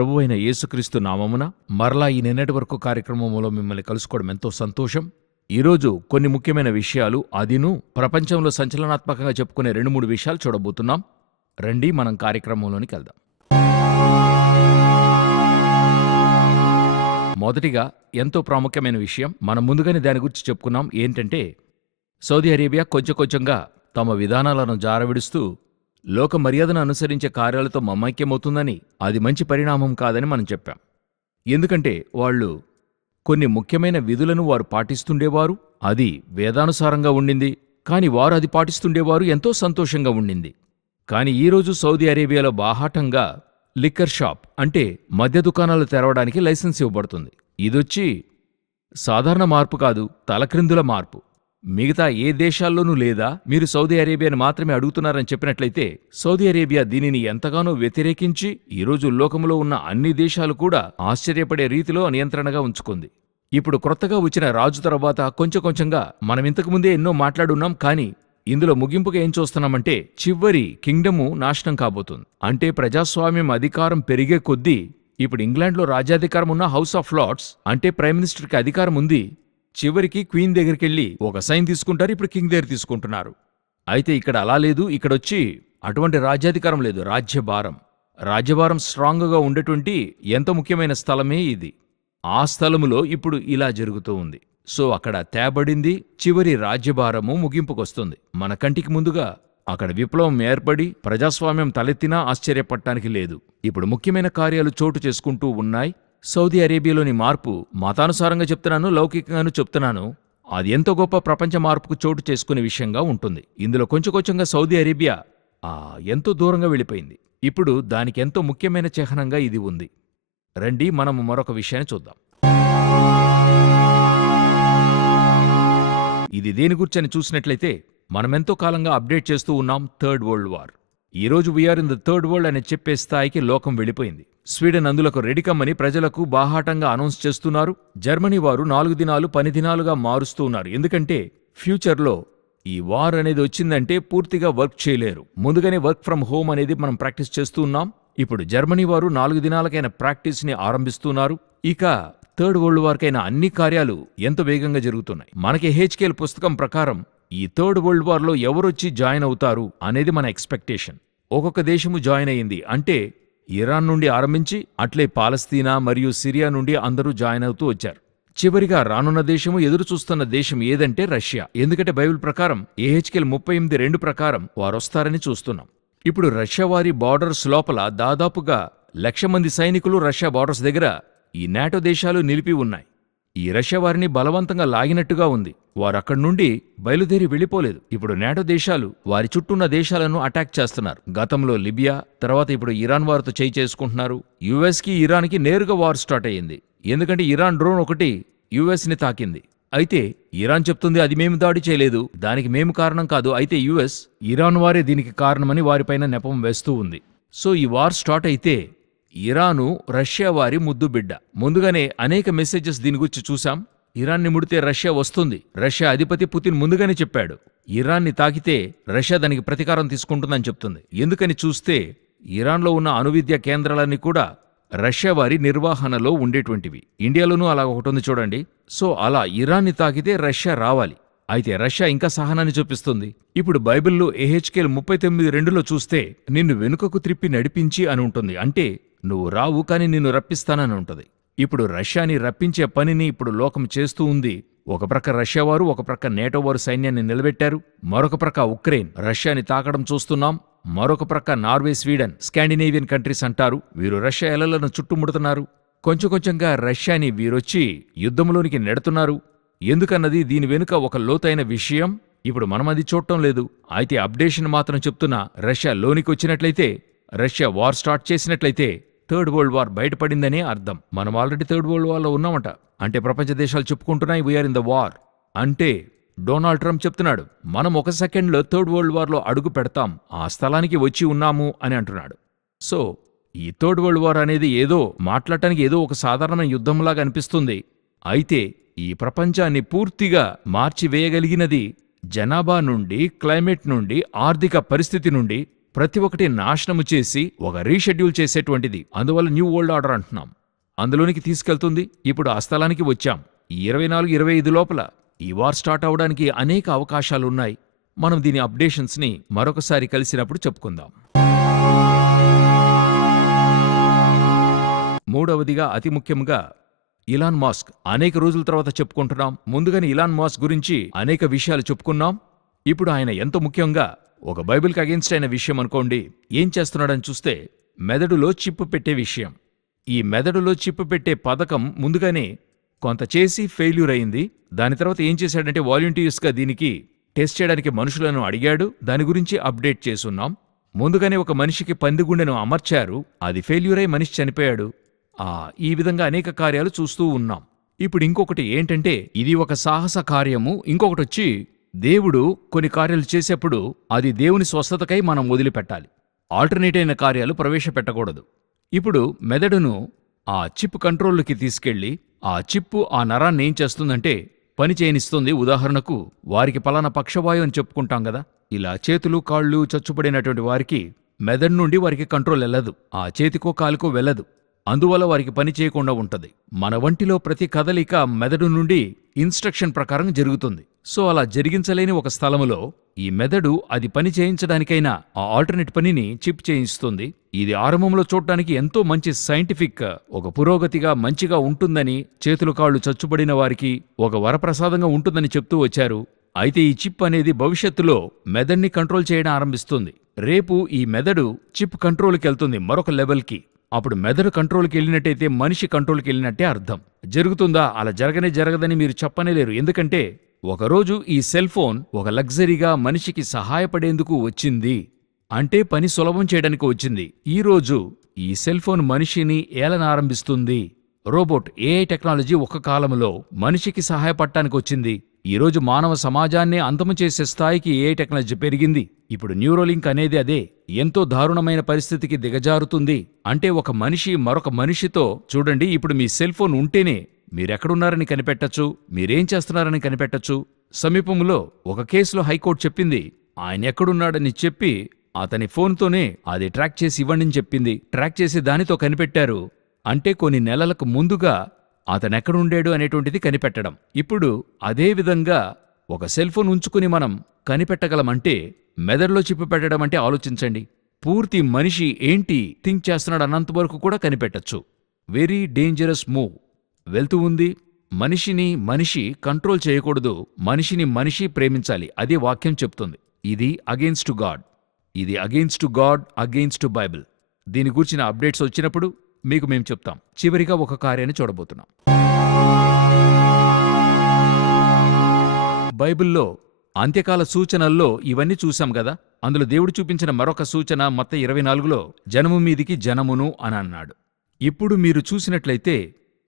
ప్రభువైన యేసుక్రీస్తు నామమున మరలా ఈ నిన్నటి వరకు కార్యక్రమంలో మిమ్మల్ని కలుసుకోవడం ఎంతో సంతోషం. ఈరోజు కొన్ని ముఖ్యమైన విషయాలు అదిను ప్రపంచంలో సంచలనాత్మకంగా చెప్పుకునే 2-3 విషయాలు చూడబోతున్నాం. రండి మనం కార్యక్రమంలోనికి వెళ్దాం. మొదటిగా ఎంతో ప్రాముఖ్యమైన విషయం, మనం ముందుగానే దాని గురించి చెప్పుకున్నాం. ఏంటంటే సౌదీ అరేబియా కొంచెంగా తమ విధానాలను జారవిడుస్తూ లోక మర్యాదను అనుసరించే కార్యాలతో మమైక్యమవుతుందని, అది మంచి పరిణామం కాదని మనం చెప్పాం. ఎందుకంటే వాళ్ళు కొన్ని ముఖ్యమైన విధులను వారు పాటిస్తుండేవారు, అది వేదానుసారంగా ఉండింది. కాని వారు అది పాటిస్తుండేవారు, ఎంతో సంతోషంగా ఉండింది. కాని ఈరోజు సౌదీ అరేబియాలో బాహాటంగా లిక్కర్ షాప్ అంటే మద్య దుకాణాలు తెరవడానికి లైసెన్స్ ఇవ్వబడుతుంది. ఇదొచ్చి సాధారణ మార్పు కాదు, తలక్రిందుల మార్పు. మిగతా ఏ దేశాల్లోనూ లేదా, మీరు సౌదీ అరేబియాను మాత్రమే అడుగుతున్నారని చెప్పినట్లయితే సౌదీ అరేబియా దీనిని ఎంతగానో వ్యతిరేకించి ఈరోజు లోకంలో ఉన్న అన్ని దేశాలు కూడా ఆశ్చర్యపడే రీతిలో నియంత్రణగా ఉంచుకుంది. ఇప్పుడు క్రొత్తగా వచ్చిన రాజు తర్వాత కొంచెంగా మనం ఇంతకుముందే ఎన్నో మాట్లాడున్నాం. కానీ ఇందులో ముగింపుగా ఏం చూస్తున్నామంటే చివరి కింగ్డము నాశనం కాబోతుంది. అంటే ప్రజాస్వామ్యం అధికారం పెరిగే కొద్దీ ఇప్పుడు ఇంగ్లాండ్లో రాజ్యాధికారం ఉన్న హౌస్ ఆఫ్ లార్డ్స్ అంటే ప్రైమ్ మినిస్టర్కి అధికారం ఉంది. చివరికి క్వీన్ దగ్గరికెళ్ళి ఒక సైన్ తీసుకుంటారు, ఇప్పుడు కింగ్ దగ్గర తీసుకుంటున్నారు. అయితే ఇక్కడ అలా లేదు. ఇక్కడొచ్చి అటువంటి రాజ్యాధికారం లేదు, రాజ్యభారం స్ట్రాంగ్గా ఉండేటువంటి ఎంతో ముఖ్యమైన స్థలమే ఇది. ఆ స్థలములో ఇప్పుడు ఇలా జరుగుతూ ఉంది. సో అక్కడ తేబడింది, చివరి రాజ్యభారము ముగింపుకొస్తుంది. మన కంటికి ముందుగా అక్కడ విప్లవం ఏర్పడి ప్రజాస్వామ్యం తలెత్తినా ఆశ్చర్యపడటానికి లేదు. ఇప్పుడు ముఖ్యమైన కార్యాలు చోటు చేసుకుంటూ ఉన్నాయి. సౌదీ అరేబియాలోని మార్పు మతానుసారంగా చెప్తున్నాను, లౌకికంగాను చెప్తున్నాను, అది ఎంతో గొప్ప ప్రపంచ మార్పుకు చోటు చేసుకునే విషయంగా ఉంటుంది. ఇందులో కొంచెంగా సౌదీ అరేబియా ఎంతో దూరంగా వెళ్ళిపోయింది. ఇప్పుడు దానికి ఎంతో ముఖ్యమైన చిహ్నంగా ఇది ఉంది. రండి మనము మరొక విషయాన్ని చూద్దాం. ఇది దేని గురించి చూసినట్లయితే మనమెంతో కాలంగా అప్డేట్ చేస్తూ ఉన్నాం, థర్డ్ వరల్డ్ వార్. ఈరోజు we are in the third world అని చెప్పే స్థాయికి లోకం వెళ్ళిపోయింది. స్వీడన్ అందులకు రెడీకమ్మని ప్రజలకు బాహాటంగా అనౌన్స్ చేస్తున్నారు. జర్మనీ వారు 4 దినాలు 10 దినాలుగా మారుస్తూ ఉన్నారు. ఎందుకంటే ఫ్యూచర్లో ఈ వార్ అనేది వచ్చిందంటే పూర్తిగా వర్క్ చేయలేరు. ముందుగానే వర్క్ ఫ్రమ్ హోమ్ అనేది మనం ప్రాక్టీస్ చేస్తూ ఉన్నాం. ఇప్పుడు జర్మనీ వారు 4 దినాలకైన ప్రాక్టీస్ని ఆరంభిస్తున్నారు. ఇక థర్డ్ వరల్డ్ వార్కైనా అన్ని కార్యాలు ఎంతో వేగంగా జరుగుతున్నాయి. మనకి హెచ్కేఎల్ పుస్తకం ప్రకారం ఈ థర్డ్ వరల్డ్ వార్లో ఎవరొచ్చి జాయిన్ అవుతారు అనేది మన ఎక్స్పెక్టేషన్. ఒక్కొక్క దేశము జాయిన్ అయింది. అంటే ఇరాన్ నుండి ఆరంభించి అట్లే పాలస్తీనా మరియు సిరియా నుండి అందరూ జాయిన్ అవుతూ వచ్చారు. చివరిగా రానున్న దేశము, ఎదురుచూస్తున్న దేశం ఏదంటే రష్యా. ఎందుకంటే బైబిల్ ప్రకారం ఏహెచ్కేల్ 38:2 ప్రకారం వారొస్తారని చూస్తున్నాం. ఇప్పుడు రష్యా వారి బార్డర్స్ లోపల దాదాపుగా 1,00,000 మంది సైనికులు రష్యా బార్డర్స్ దగ్గర ఈ నాటో దేశాలు నిలిపి ఉన్నాయి. ఈ రష్యా వారిని బలవంతంగా లాగినట్టుగా ఉంది. వారక్కడి నుండి బయలుదేరి వెళ్ళిపోలేదు. ఇప్పుడు నాటో దేశాలు వారి చుట్టూన్న దేశాలను అటాక్ చేస్తున్నారు. గతంలో లిబియా, తర్వాత ఇప్పుడు ఇరాన్ వారితో చేయి చేసుకుంటున్నారు. యుఎస్కి ఇరాన్కి నేరుగా వార్ స్టార్ట్ అయ్యింది. ఎందుకంటే ఇరాన్ డ్రోన్ ఒకటి యుఎస్ని తాకింది. అయితే ఇరాన్ చెప్తుంది అది మేము దాడి చేయలేదు, దానికి మేము కారణం కాదు. అయితే యుఎస్ ఇరాన్ వారే దీనికి కారణమని వారిపైన నెపం వేస్తూ ఉంది. సో ఈ వార్ స్టార్ట్ అయితే ఇరాను రష్యా వారి ముద్దు బిడ్డ. ముందుగానే అనేక మెసేజెస్ దీని గురించి చూశాం. ఇరాన్ని ముడితే రష్యా వస్తుంది. రష్యా అధిపతి పుతిన్ ముందుగానే చెప్పాడు, ఇరాన్ని తాకితే రష్యా దానికి ప్రతీకారం తీసుకుంటుందని చెప్తుంది. ఎందుకని చూస్తే ఇరాన్లో ఉన్న అణువిద్యా కేంద్రాలన్నీ కూడా రష్యా వారి నిర్వహణలో ఉండేటువంటివి. ఇండియాలోనూ అలా ఒకటి ఉంది చూడండి. సో అలా ఇరాన్ని తాకితే రష్యా రావాలి. అయితే రష్యా ఇంకా సహనాన్ని చూపిస్తుంది. ఇప్పుడు బైబిల్లో ఏహెచ్కేల్ 39:2లో చూస్తే నిన్ను వెనుకకు త్రిప్పి నడిపించి అని ఉంటుంది. అంటే నువ్వు రావు కాని నిన్ను రప్పిస్తానని ఉంటుంది. ఇప్పుడు రష్యాని రప్పించే పనిని ఇప్పుడు లోకం చేస్తూ ఉంది. ఒక ప్రక్క రష్యా వారు, ఒక ప్రక్క నేటో వారు సైన్యాన్ని నిలబెట్టారు. మరొక ప్రక్క ఉక్రెయిన్ రష్యాని తాకడం చూస్తున్నాం. మరొక ప్రక్క నార్వే, స్వీడన్, స్కాండినేవియన్ కంట్రీస్ అంటారు, వీరు రష్యా ఎలలను చుట్టుముడుతున్నారు. కొంచెంగా రష్యాని వీరొచ్చి యుద్ధంలోనికి నెడుతున్నారు. ఎందుకన్నది దీని వెనుక ఒక లోతైన విషయం. ఇప్పుడు మనం అది చూడటం లేదు. అయితే అప్డేషన్ మాత్రం చెప్తున్నా, రష్యా లోనికి వచ్చినట్లయితే, రష్యా వార్ స్టార్ట్ చేసినట్లయితే థర్డ్ వరల్డ్ వార్ బయటపడిందనే అర్థం. మనం ఆల్రెడీ థర్డ్ వరల్డ్ వార్లో ఉన్నామట. అంటే ప్రపంచ దేశాలు చెప్పుకుంటున్నాయి వీఆర్ ఇన్ ద వార్. అంటే డొనాల్డ్ ట్రంప్ చెప్తున్నాడు, మనం 1 సెకండ్లో థర్డ్ వరల్డ్ వార్లో అడుగు పెడతాం, ఆ స్థలానికి వచ్చి ఉన్నాము అని అంటున్నాడు. సో ఈ థర్డ్ వరల్డ్ వార్ అనేది ఏదో మాట్లాడటానికి ఏదో ఒక సాధారణ యుద్ధంలాగా అనిపిస్తుంది. అయితే ఈ ప్రపంచాన్ని పూర్తిగా మార్చివేయగలిగినది జనాభా నుండి, క్లైమేట్ నుండి, ఆర్థిక పరిస్థితి నుండి ప్రతి ఒక్కటి నాశనము చేసి ఒక రీషెడ్యూల్ చేసేటువంటిది. అందువల్ల న్యూ వరల్డ్ ఆర్డర్ అంటున్నాం. అందులోనికి తీసుకెళ్తుంది. ఇప్పుడు ఆ స్థలానికి వచ్చాం. ఈ 24-25 లోపల ఈ వార్ స్టార్ట్ అవడానికి అనేక అవకాశాలున్నాయి. మనం దీని అప్డేషన్స్ని మరొకసారి కలిసినప్పుడు చెప్పుకుందాం. మూడవదిగా అతి ముఖ్యంగా ఇలాన్ మాస్క్. అనేక రోజుల తర్వాత చెప్పుకుంటున్నాం. ముందుగానే ఇలాన్ మాస్క్ గురించి అనేక విషయాలు చెప్పుకున్నాం. ఇప్పుడు ఆయన ఎంతో ముఖ్యంగా ఒక బైబిల్కి అగేన్స్ట్ అయిన విషయం అనుకోండి. ఏం చేస్తున్నాడని చూస్తే మెదడులో చిప్పు పెట్టే విషయం. ఈ మెదడులో చిప్పు పెట్టే పథకం ముందుగానే కొంత చేసి ఫెయిల్యూర్ అయింది. దాని తర్వాత ఏం చేశాడంటే వాలంటీర్స్గా దీనికి టెస్ట్ చేయడానికి మనుషులను అడిగాడు. దాని గురించి అప్డేట్ చేసున్నాం. ముందుగానే ఒక మనిషికి పందిగుండెను అమర్చారు. అది ఫెయిల్యూర్ అయి మనిషి చనిపోయాడు. ఈ విధంగా అనేక కార్యాలు చూస్తూ ఉన్నాం. ఇప్పుడు ఇంకొకటి ఏంటంటే ఇది ఒక సాహస కార్యము. ఇంకొకటొచ్చి దేవుడు కొన్ని కార్యాలు చేసేప్పుడు అది దేవుని స్వస్థతకై మనం వదిలిపెట్టాలి. ఆల్టర్నేట్ అయిన కార్యాలు ప్రవేశపెట్టకూడదు. ఇప్పుడు మెదడును ఆ చిప్ కంట్రోల్కి తీసుకెళ్లి ఆ చిప్పు ఆ నరాన్ని ఏం చేస్తుందంటే పని చేయనిస్తుంది. ఉదాహరణకు వారికి పలానా పక్షవాయు అని చెప్పుకుంటాం కదా. ఇలా చేతులు కాళ్ళు చచ్చుపడినటువంటి వారికి మెదడు నుండి వారికి కంట్రోల్ వెళ్ళదు. ఆ చేతికో కాలుకో వెళ్ళదు. అందువల్ల వారికి పని చేయకుండా ఉంటది. మన వంటిలో ప్రతి కదలిక మెదడు నుండి ఇన్స్ట్రక్షన్ ప్రకారం జరుగుతుంది. సో అలా జరిగించలేని ఒక స్థలములో ఈ మెదడు అది పని చేయించడానికైనా ఆ ఆల్టర్నేట్ పనిని చిప్ చేయిస్తుంది. ఇది ఆరంభంలో చూడటానికి ఎంతో మంచి సైంటిఫిక్ ఒక పురోగతిగా మంచిగా ఉంటుందని, చేతులు కాళ్ళు చచ్చుబడిన వారికి ఒక వరప్రసాదంగా ఉంటుందని చెప్తూ వచ్చారు. అయితే ఈ చిప్ అనేది భవిష్యత్తులో మెదడుని కంట్రోల్ చేయడం ఆరంభిస్తుంది. రేపు ఈ మెదడు చిప్ కంట్రోల్కి వెళ్తుంది మరొక లెవెల్కి. అప్పుడు మెదడు కంట్రోల్కి వెళ్ళినట్టయితే మనిషి కంట్రోల్కి వెళ్ళినట్టే అర్థం. జరుగుతుందా? అలా జరగదని మీరు చెప్పనేలేరు. ఎందుకంటే ఒకరోజు ఈ సెల్ ఫోన్ ఒక లగ్జరీగా మనిషికి సహాయపడేందుకు వచ్చింది. అంటే పని సులభం చేయడానికి వచ్చింది. ఈరోజు ఈ సెల్ ఫోన్ మనిషిని ఏలనారంభిస్తుంది. రోబోట్ ఏఐ టెక్నాలజీ ఒక కాలంలో మనిషికి సహాయపడటానికి వచ్చింది. ఈరోజు మానవ సమాజాన్నే అంతము చేసే స్థాయికి ఏఐ టెక్నాలజీ పెరిగింది. ఇప్పుడు న్యూరోలింక్ అనేది అదే. ఎంతో దారుణమైన పరిస్థితికి దిగజారుతుంది. అంటే ఒక మనిషి మరొక మనిషితో చూడండి. ఇప్పుడు మీ సెల్ ఫోన్ ఉంటేనే మీరెక్కడున్నారని కనిపెట్టచ్చు, మీరేం చేస్తున్నారని కనిపెట్టచ్చు. సమీపంలో ఒక కేసులో హైకోర్టు చెప్పింది ఆయన ఎక్కడున్నాడని చెప్పి అతని ఫోన్తోనే అది ట్రాక్ చేసి ఇవ్వండి చెప్పింది. ట్రాక్ చేసి దానితో కనిపెట్టారు. అంటే కొన్ని నెలలకు ముందుగా అతనెక్కడుండాడు అనేటువంటిది కనిపెట్టడం. ఇప్పుడు అదే విధంగా ఒక సెల్ ఫోన్ ఉంచుకుని మనం కనిపెట్టగలమంటే మెదడులో చిప్పు పెట్టడం అంటే ఆలోచించండి. పూర్తి మనిషి ఏంటి థింక్ చేస్తున్నాడు అన్నంతవరకు కూడా కనిపెట్టచ్చు. వెరీ డేంజరస్ మూవ్ వెళ్తూ ఉంది. మనిషిని మనిషి కంట్రోల్ చేయకూడదు. మనిషిని మనిషి ప్రేమించాలి. అదే వాక్యం చెప్తుంది. ఇది అగెయిన్స్ట్ గాడ్. ఇది అగెయిన్స్ట్ గాడ్, అగెయిన్స్ట్ బైబిల్. దీని గురించిన అప్డేట్స్ వచ్చినప్పుడు మీకు మేము చెప్తాం. చివరిగా ఒక కార్యాన్ని చూడబోతున్నాం. బైబిల్లో అంత్యకాల సూచనల్లో ఇవన్నీ చూశాం కదా. అందులో దేవుడు చూపించిన మరొక సూచన మత్తయి 24లో జనము మీదికి జనమును అని అన్నాడు. ఇప్పుడు మీరు చూసినట్లయితే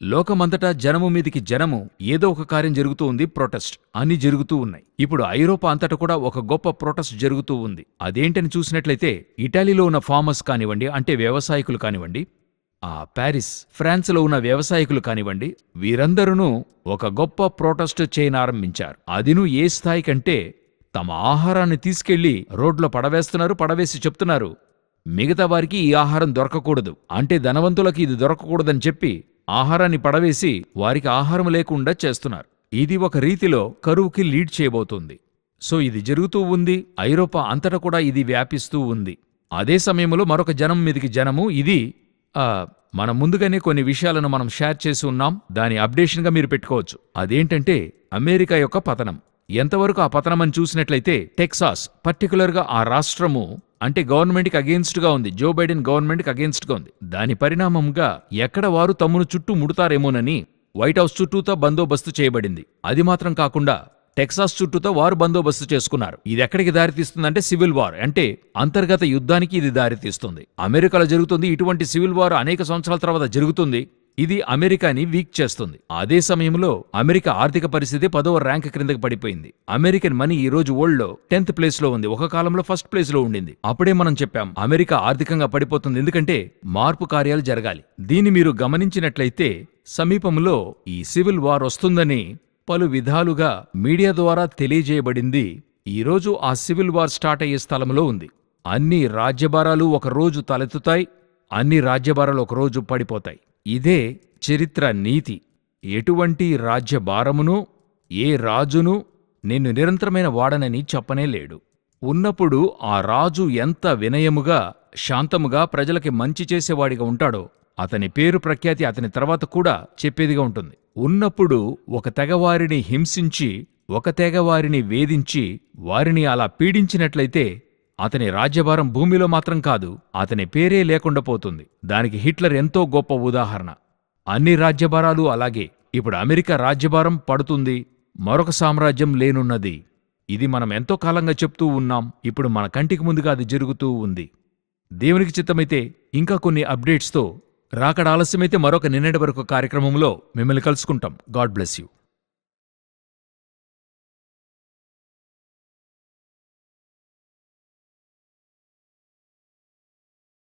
లోకమంతటా జనము మీదికి జనము ఏదో ఒక కార్యం జరుగుతూ ఉంది. ప్రొటెస్ట్ అన్ని జరుగుతూ ఉన్నాయి. ఇప్పుడు ఐరోపా అంతటా కూడా ఒక గొప్ప ప్రొటెస్ట్ జరుగుతూ ఉంది. అదేంటని చూసినట్లయితే ఇటాలీలో ఉన్న ఫార్మర్స్ కానివ్వండి, అంటే వ్యవసాయకులు కానివ్వండి, ప్యారిస్ ఫ్రాన్స్లో ఉన్న వ్యవసాయకులు కానివ్వండి, వీరందరూ ఒక గొప్ప ప్రొటెస్ట్ చేయనారంభించారు. అదిను ఏ స్థాయికంటే తమ ఆహారాన్ని తీసుకెళ్లి రోడ్లో పడవేస్తున్నారు. పడవేసి చెప్తున్నారు మిగతా వారికి ఈ ఆహారం దొరకకూడదు, అంటే ధనవంతులకి ఇది దొరకకూడదని చెప్పి ఆహారాన్ని పడవేసి వారికి ఆహారం లేకుండా చేస్తున్నారు. ఇది ఒక రీతిలో కరువుకి లీడ్ చేయబోతుంది. సో ఇది జరుగుతూ ఉంది. ఐరోపా అంతటా కూడా ఇది వ్యాపిస్తూ ఉంది. అదే సమయంలో మరొక జనం మీదికి జనము. ఇది మనం ముందుగానే కొన్ని విషయాలను మనం షేర్ చేసి ఉన్నాం. దాని అప్డేషన్గా మీరు పెట్టుకోవచ్చు. అదేంటంటే అమెరికా యొక్క పతనం. ఎంతవరకు ఆ పతనం అని చూసినట్లయితే టెక్సాస్ పర్టికులర్గా ఆ రాష్ట్రము అంటే గవర్నమెంట్కి అగేన్స్ట్గా ఉంది. జో బైడెన్ గవర్నమెంట్కి అగేన్స్ట్గా ఉంది. దాని పరిణామంగా ఎక్కడ వారు తమ్మును చుట్టూ ముడతారేమోనని వైట్ హౌస్ చుట్టూతో బందోబస్తు చేయబడింది. అది మాత్రం కాకుండా టెక్సాస్ చుట్టూతో వారు బందోబస్తు చేసుకున్నారు. ఇది ఎక్కడికి దారితీస్తుందంటే సివిల్ వార్, అంటే అంతర్గత యుద్ధానికి ఇది దారితీస్తుంది. అమెరికాలో జరుగుతుంది. ఇటువంటి సివిల్ వార్ అనేక సంవత్సరాల తర్వాత జరుగుతుంది. ఇది అమెరికాని వీక్ చేస్తుంది. అదే సమయంలో అమెరికా ఆర్థిక పరిస్థితి 10వ ర్యాంక్ క్రిందకి పడిపోయింది. అమెరికన్ మనీ ఈ రోజు వరల్డ్ లో 10th ప్లేస్ లో ఉంది. ఒక కాలంలో ఫస్ట్ ప్లేస్ లో ఉండింది. అప్పుడే మనం చెప్పాం అమెరికా ఆర్థికంగా పడిపోతుంది. ఎందుకంటే మార్పు కార్యాలు జరగాలి. దీన్ని మీరు గమనించినట్లయితే సమీపంలో ఈ సివిల్ వార్ వస్తుందని పలు విధాలుగా మీడియా ద్వారా తెలియజేయబడింది. ఈరోజు ఆ సివిల్ వార్ స్టార్ట్ అయ్యే స్థలంలో ఉంది. అన్ని రాజ్యభారాలు ఒకరోజు తలెత్తుతాయి, అన్ని రాజ్యభారాలు ఒకరోజు పడిపోతాయి. ఇదే చరిత్ర నీతి. ఎటువంటి రాజ్యభారమును ఏ రాజును నిన్ను నిరంతరమైన వాడనని చెప్పనేలేడు. ఉన్నప్పుడు ఆ రాజు ఎంత వినయముగా, శాంతముగా ప్రజలకి మంచి చేసేవాడిగా ఉంటాడో అతని పేరు ప్రఖ్యాతి అతని తర్వాత కూడా చెప్పేదిగా ఉంటుంది. ఉన్నప్పుడు ఒక తెగవారిని హింసించి, ఒక తెగవారిని వేధించి, వారిని అలా పీడించినట్లయితే అతని రాజ్యభారం భూమిలో మాత్రం కాదు, అతని పేరే లేకుండా పోతుంది. దానికి హిట్లర్ ఎంతో గొప్ప ఉదాహరణ. అన్ని రాజ్యభారాలు అలాగే. ఇప్పుడు అమెరికా రాజ్యభారం పడుతుంది, మరొక సామ్రాజ్యం లేనున్నది. ఇది మనం ఎంతో కాలంగా చెప్తూ ఉన్నాం. ఇప్పుడు మన కంటికి ముందుగా అది జరుగుతూ ఉంది. దేవునికి చిత్తమైతే ఇంకా కొన్ని అప్డేట్స్తో రాకడ ఆలస్యమైతే మరొక నిన్నటి వరకు కార్యక్రమంలో మిమ్మల్ని కలుసుకుంటాం. God bless you.